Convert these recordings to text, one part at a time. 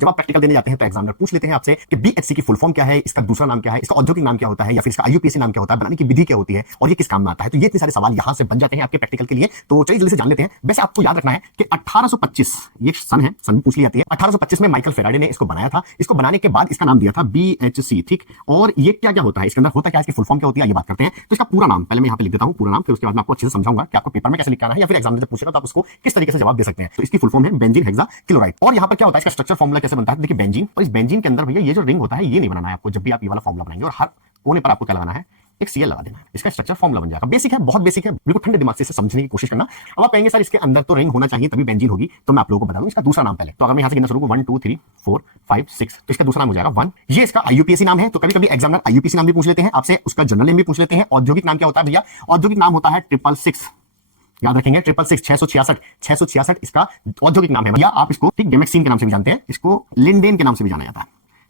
जब आप प्रैक्टिकल देने जाते हैं तो एग्जामिनर पूछ लेते हैं आपसे कि बीएचसी की फुल फॉर्म क्या है, इसका दूसरा नाम क्या है, इसका औद्योगिक नाम क्या होता है, या फिर इसका आईयूपीएसी नाम क्या होता है, बनाने की विधि क्या होती है और ये किस काम में आता है। तो ये इतने सारे सवाल यहां से बन जाते हैं आपके प्रैक्टिकल के लिए। तो चलिए जल्दी से जान लेते हैं। वैसे आपको याद रखना है कि 1825 ये सन है, सन पूछ ली जाती है। 1825 में माइकल फेराडे ने इसको बनाया था। इसको बनाने के बाद इसका नाम दिया था बीएचसी, ठीक। और ये क्या क्या होता है, इसके अंदर होता क्या है, इसकी फुल फॉर्म क्या होती है, ये बात करते हैं। तो इसका पूरा नाम पहले मैं यहाँ पे लिख देता हूँ, पूरा नाम, फिर उसके बाद मैं आपको अच्छे से समझाऊंगा कि आपको पेपर में कैसे लिखना है या फिर एग्जाम में जब पूछेगा तो आप उसको किस तरीके से जवाब दे सकते हैं। तो इसकी फुल फॉर्म है बेंजीन हेक्साक्लोराइड। और यहाँ पर क्या होता है, इसका स्ट्रक्चर फॉर्मूला कैसे बनता है, देखिए बेंजीन, और इस बेंजीन के अंदर भैया ये जो रिंग होता है ये नहीं बनाना है आपको। जब भी आप ये वाला फॉर्मूला बनाएंगे और हर कोने पर आपको क्या लगाना है, एक सीएल लगा देना है। इसका स्ट्रक्चर फॉर्मूला बन जाएगा। बेसिक है, बहुत बेसिक है, बिल्कुल ठंडे दिमाग से इसे समझने की कोशिश करना। अब आप कहेंगे सर इसके अंदर तो रिंग होना चाहिए तभी बेंजीन होगी, तो मैं आप लोगों को बता दूं इसका दूसरा नाम पहले। तो अगर मैं यहां से गिनना शुरू करूं 1 2 3 4 5 6, तो इसका दूसरा नाम हो जाएगा 1। ये इसका आईयूपीएसी नाम है। तो कभी कभी एग्जामिनर आईयूपीएसी नाम भी पूछ लेते हैं आपसे, उसका जनरल नेम भी पूछ लेते हैं। औद्योगिक नाम क्या होता है भैया, औद्योगिक नाम होता है 666, याद रखेंगे 666 666 इसका औद्योगिक नाम है भैया। आप इसको ठीक गैमेक्सिन के नाम से भी जानते हैं, इसको लिंडेन के नाम से भी जाना जाता है,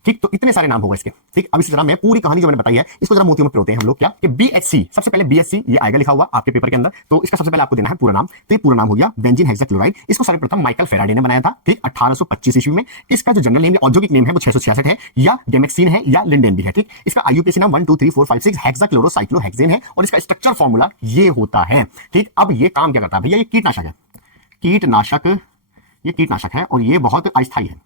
ठीक। तो इतने सारे नाम होगा इसके, ठीक। अब इसी तरह मैं पूरी कहानी जो मैंने बताई है इसको जरा मोतियों में पिरोते हैं हम लोग। क्या कि बीएचसी, सबसे पहले बीएचसी ये आएगा लिखा हुआ आपके पेपर के अंदर। तो इसका सबसे पहले आपको देना है पूरा नाम। तो ये पूरा नाम हो गया बेंजीन हेक्साक्लोराइड। इसको सर्वप्रथम माइकल फेराडे ने बनाया था, ठीक, 1825 ईस्वी में। इसका जो जनरल नेम या औद्योगिक नेम है वो 666 है, या गैमेक्सिन है, या लिंडेन भी है, ठीक। इसका आईयूपीएसी नाम 1 2 3 4 5 6 हेक्साक्लोरोसाइक्लोहेक्सेन है, और इसका स्ट्रक्चर फॉर्मूला ये होता है, ठीक। अब ये काम क्या करता है भैया, ये कीटनाशक है, ये कीटनाशक है, और ये बहुत अस्थायी है।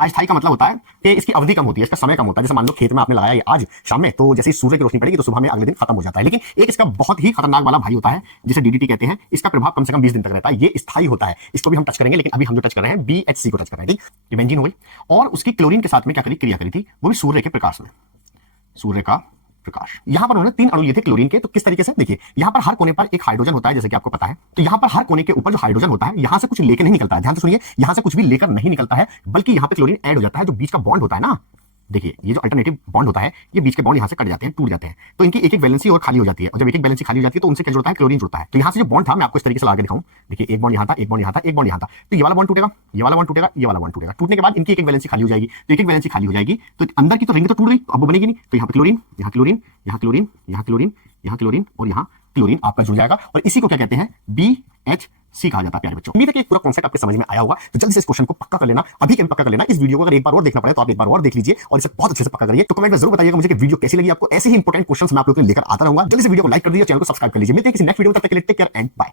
अस्थायी का मतलब होता है कि इसकी अवधि कम होती है, इसका समय कम होता है। जैसे मान लो खेत में आपने लगाया ये आज शाम में, तो जैसे ही सूर्य की रोशनी पड़ेगी तो सुबह में अगले दिन खत्म हो जाता है। लेकिन एक इसका बहुत ही खतरनाक वाला भाई होता है जिसे डीडीटी कहते हैं। इसका प्रभाव कम से कम 20 दिन तक रहता है, ये स्थायी होता है। इसको भी हम टच करेंगे, लेकिन अभी हम जो टच कर रहे हैं बीएचसी को टच कर रहे हैं, ठीक। ये बेंजीन हो गई, और उसकी क्लोरीन के साथ में क्या करी, क्रिया करी थी, वो भी सूर्य के प्रकाश में, सूर्य का प्रकाश। यहां पर उन्होंने 3 अणु लिए थे क्लोरीन के। तो किस तरीके से, देखिए यहां पर हर कोने पर एक हाइड्रोजन होता है, जैसे कि आपको पता है। तो यहां पर हर कोने के ऊपर जो हाइड्रोजन होता है, यहां से कुछ लेकर नहीं निकलता है, ध्यान से सुनिए, यहां से कुछ भी लेकर नहीं निकलता है, बल्कि यहां पे क्लोरीन ऐड हो जाता है। जो बीच का बॉन्ड होता है ना, देखिए ये जो अल्टरनेटिव बॉन्ड होता है, ये बीच के बॉन्ड यहां से कट जाते हैं, टूट जाते हैं। तो इनकी एक एक वैलेंसी और खाली हो जाती है, और जब एक एक वैलेंसी खाली हो जाती है तो उनसे क्या जुड़ता है, क्लोरीन जुड़ता है। तो यहां से जो बॉन्ड था, मैं आपको इस तरीके से लगा के दिखाऊं, देखिए एक बॉन्ड यहां था, एक बॉन्ड यहां था, एक बॉन्ड यहां था। तो ये वाला बॉन्ड टूटेगा, ये वाला बॉन्ड टूटेगा, ये वाला बॉन्ड टूटेगा। टूटने के बाद इनकी एक एक वैलेंसी खाली हो जाएगी, तो एक एक वैलेंसी खाली हो जाएगी, तो अंदर की तो रिंग तो टूट गई, अब वो बनेगी नहीं। तो यहाँ पे क्लोरीन, यहाँ क्लोरीन, यहाँ क्लोरीन, यहाँ क्लोरीन, यहाँ क्लोरीन, और यहाँ क्लोरीन आपका जुड़ जाएगा, और इसी को क्या कहते हैं, BHC कहा जाता है प्यारे बच्चों। उम्मीद है कि पूरा कॉन्सेप्ट आपके समझ में आया होगा। तो जल्दी से इस क्वेश्चन को पक्का कर लेना, अभी के पक्का कर लेना। इस वीडियो को अगर एक बार और देखना पड़े तो आप एक बार और देख लीजिए, और इसे बहुत अच्छे से पक्का करिए। तो कमेंट में जरूर बताइएगा मुझे कि वीडियो कैसी लगी आपको। ऐसे ही इंपॉर्टेंट क्वेश्चंस मैं आप लोगों के लिए लेकर आता रहूंगा। जल्दी से वीडियो को लाइक कर दीजिए, चैनल को सब्सक्राइब कर लीजिए। मिलते हैं किसी नेक्स्ट वीडियो में, तब तक के लिए टेक केयर एंड बाय।